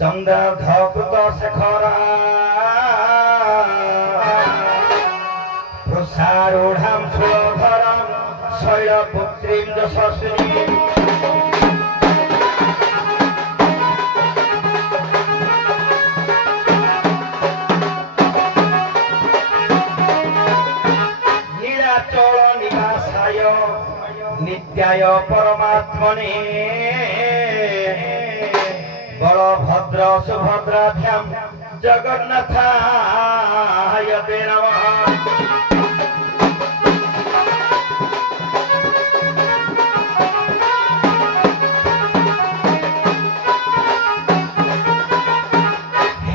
चंद्रधकुत शेखरा प्रसारूढ़ां सुरधरां शैलपुत्रीं यशस्विनीं नीलाचल निवासाय नित्याय परमात्मने बलभद्र सुभद्राभ्यां जगन्नाथाय ते नमः।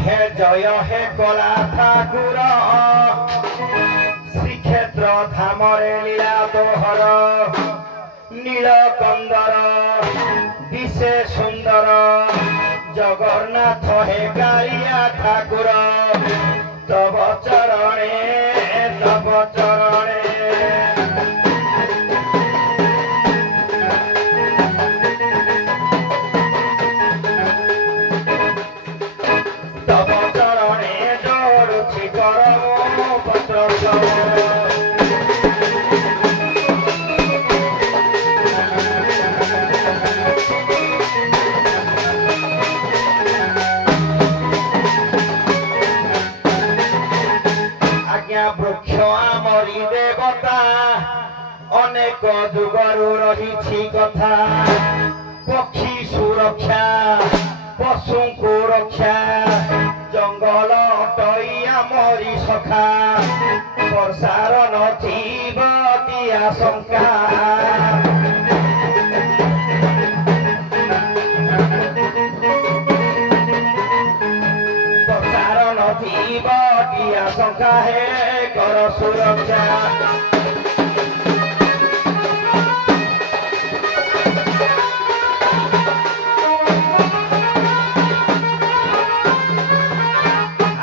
हे जय हे कला ठाकुर श्रीक्षेत्र धामरे लीला तोहर नीलकंदर दिशे सुंदर जगन्नाथ हे कालिया ठाकुर तब चरणे तब चरणे तब चरणे जोड़ुछि करम पत्र वृक्ष आमरी देवता अनेक जुगरु रही कथा पक्षी सुरक्षा पशु को रक्षा जंगल टई आमरी सखा वर्षार नथिब की आशंका आशंका है कर सुरक्षा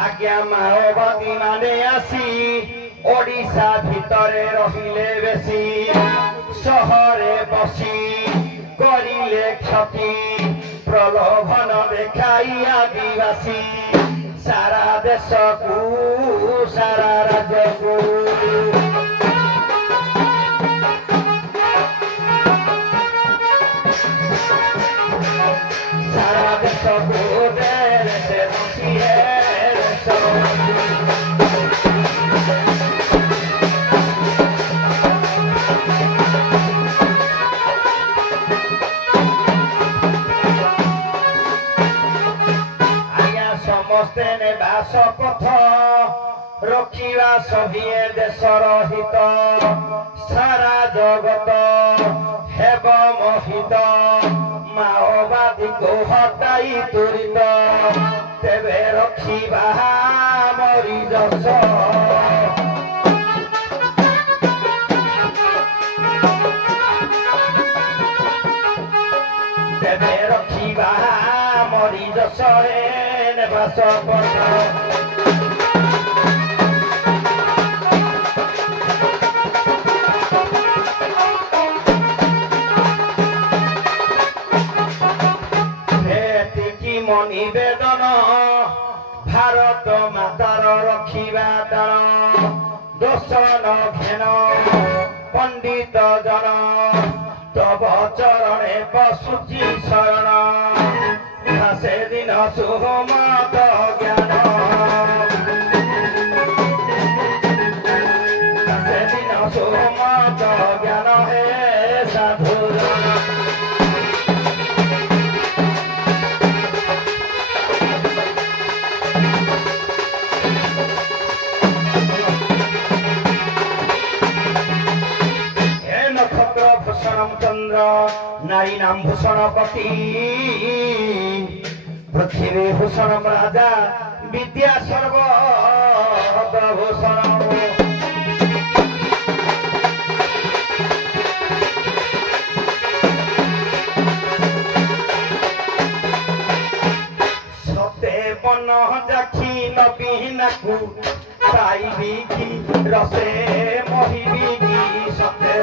आज्ञा माओवादी माने आसी ओडिशा भितरे रहिले बेसी सहरे बसी करिले क्षति प्रलोभन देखाई आदिवासी सारा देश को सारा राज्य को सारा देश को देर से खुशी है समस्ते ने बास पथ ରଖିବା ସଭିଏ ଦେଶର ହିତ ସାରା ଜଗତ ହେବ ମୋହିତ ମାଓବାଦୀକୁ ହଟାଇ ତୁରିତ ତେବେ ରଖିବା ମରି ଯଶ ତେବେ ରଖିବା ମରି ଯଶ ନେବା ଶପଥ নিবেদন ভারত মাতার রখিবা দান দোষন ঘেন পণ্ডিত জন তব চরণে পশুচি শরণ সেদিন শুভমত জ্ঞান সেদিন শুভমত জ্ঞান হে সাধু चंद्र नारी नाम भूषणपति पृथ्वी भूषण राजा विद्या सर्वभूषण सते बन जाखी नबीनाकू पाइबी की रसे मोहिबी की सते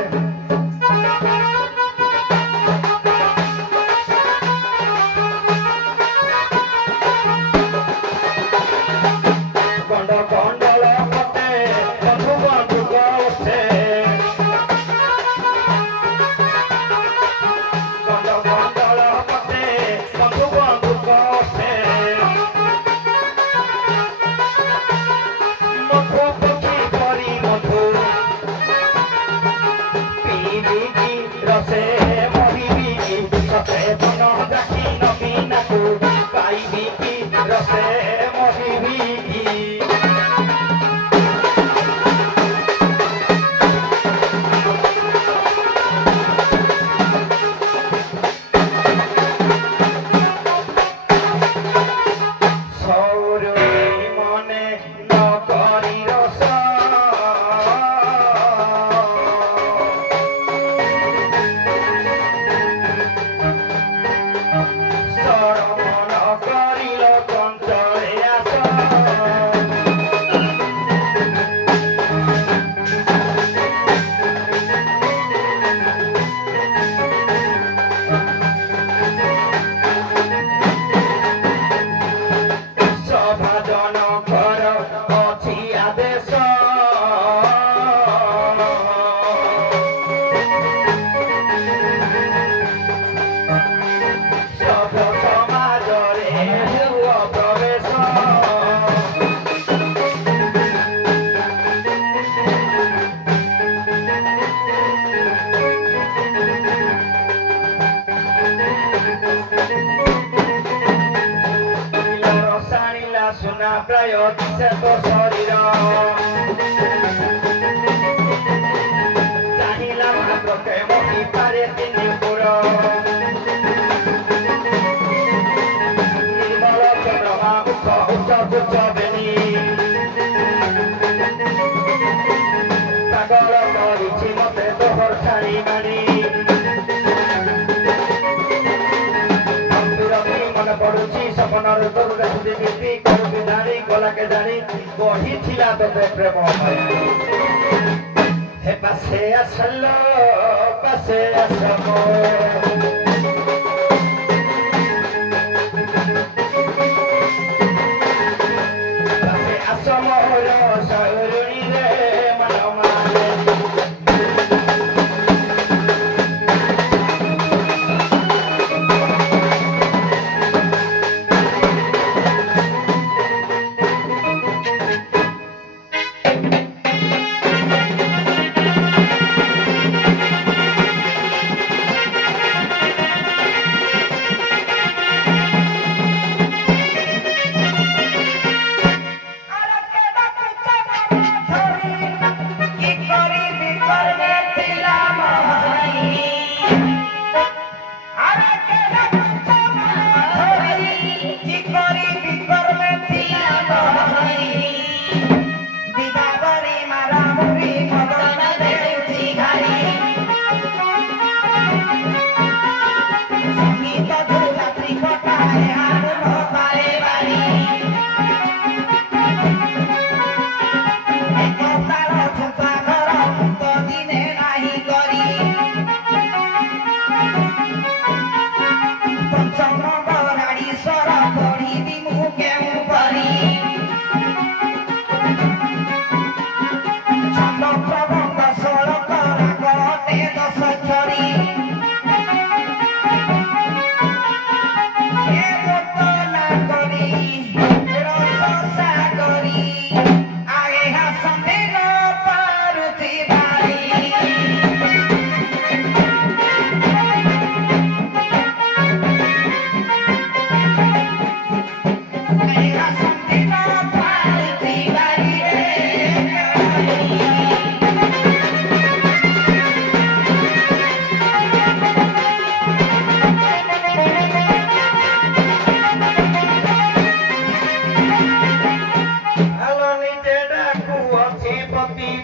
प्राय दिशेत शरीर चाहिला मात्र केवली पारे तीन पुर निर्मल चंद्रमा उच्च उच्च उच्च बेनी पागल करिछि मते तोहर छाड़ी मानी मन पड़ुछि सपनर तोर देखि करुबी जानी गला के जानी बही थिला तोते प्रेम हे पासे आसलो पासे आसमो पासे आसमो रो साउरुनी रे मन माने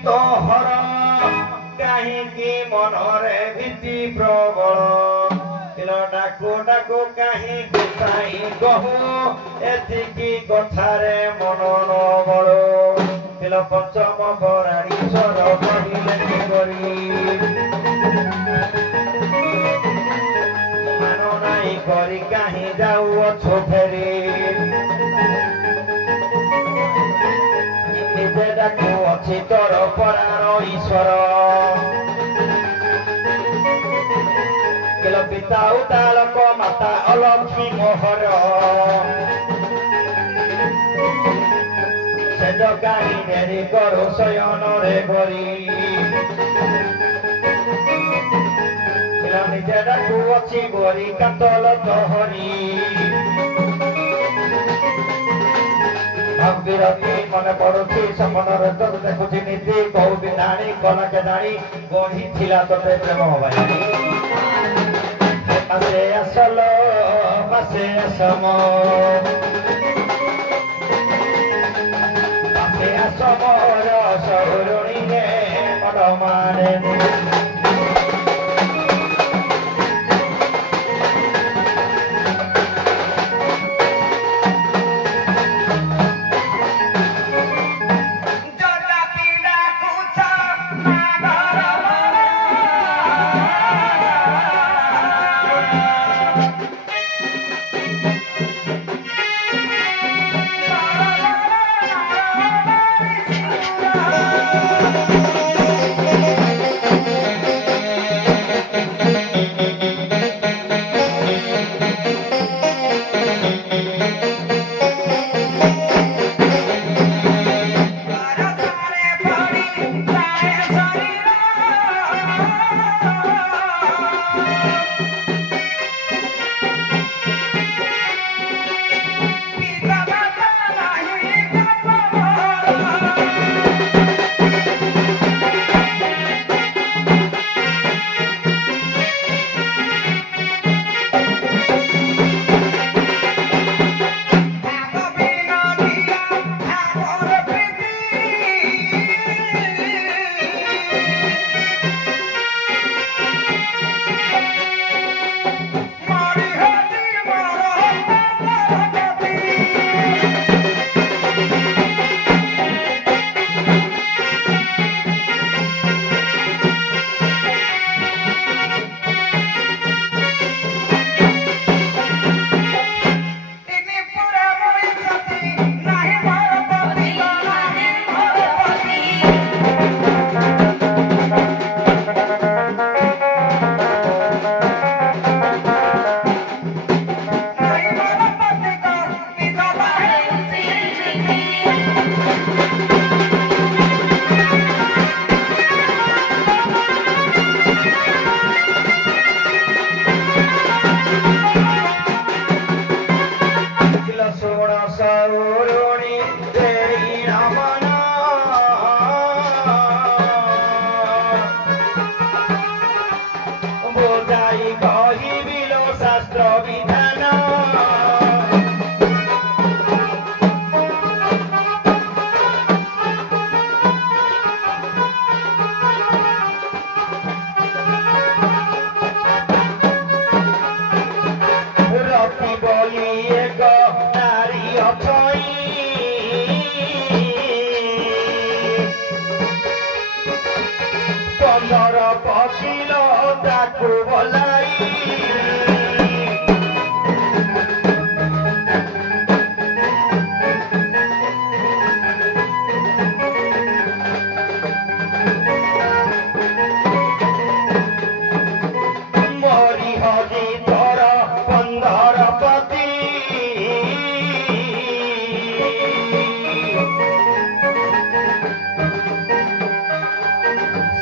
ତୋହର କାହିଁକି ମନରେ ଭୀତି ପ୍ରବଳ ଡାକୁ ଡାକୁ କାହିଁକି ସାଇ କହୁ ଏତିକି କଥାରେ ମନ ନ ବଳ ପଞ୍ଚମ ବରାଣୀଶ୍ୱର କହିଲେ କରି ମାନ ନାଇଁ କରି କାହିଁ ଯାଉଅଛୁ ଫେରି ନିଜେ ଡାକୁ ଅଛି ତୋର ପରାର ଈଶ୍ୱର ପିତା ଉଦାଳକ ମାତା ଅଲକ୍ଷ୍ମୀ ମୋହର ସେ ଜଗାଇ ନେରି କରୁ ଶୟନରେ ଗରି ନିଜେ ଡାକୁ ଅଛି ଗରି କାତଲ ତୋହରି ବିରତି ମନେ ପଡୁଛି ସପନରେ ତୋର ଦେଖୁଛି ନୀତି କୋଉ ବିଧାଣୀ କଲା କେଦାଣୀ ଗଢିଥିଲା ତୋତେ ପ୍ରେମ ଭାଇ Pase asolo, pase asomo, pase asomo, rosa urunine, modomane.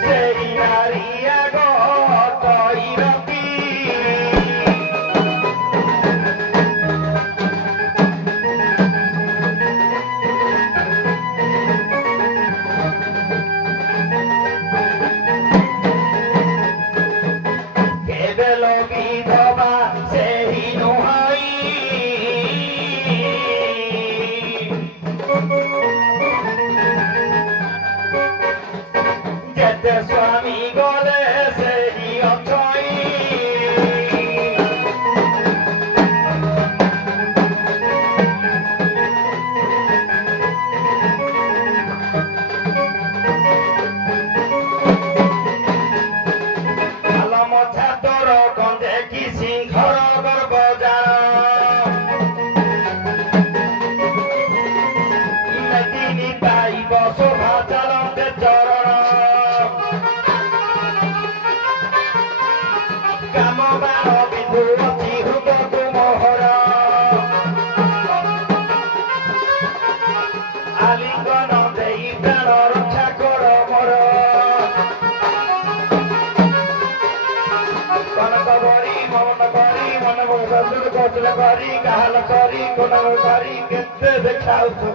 Sei Maria go, toi ଯେତେ ସ୍ୱାମୀ ଗଲେ ସେହି ଅଛଇ ଆଲମ ଛାତର କନ୍ଦେ କି ସିଂହର ଗର୍ବ ଜାଣ ମେଦିନୀ ପାଇବ ଶୋଭା ଚାଲନ୍ତେ ଚରଣ କାମ ବାଣ ବିଧୁ ଅଛି ହୃଦକୁ ମୋହର ଆଲିଙ୍ଗନ ଦେଇ ପ୍ରାଣ ରକ୍ଷା କର ମୋର କନକ କରି ମନ କରି ମନ ବଦଳ କୌଶଳ କରି କାହାଲ କରି କୋଣ କରି କେତେ ଦେଖାଉଛୁ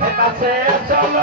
ହେ ମାସେ ଚଲ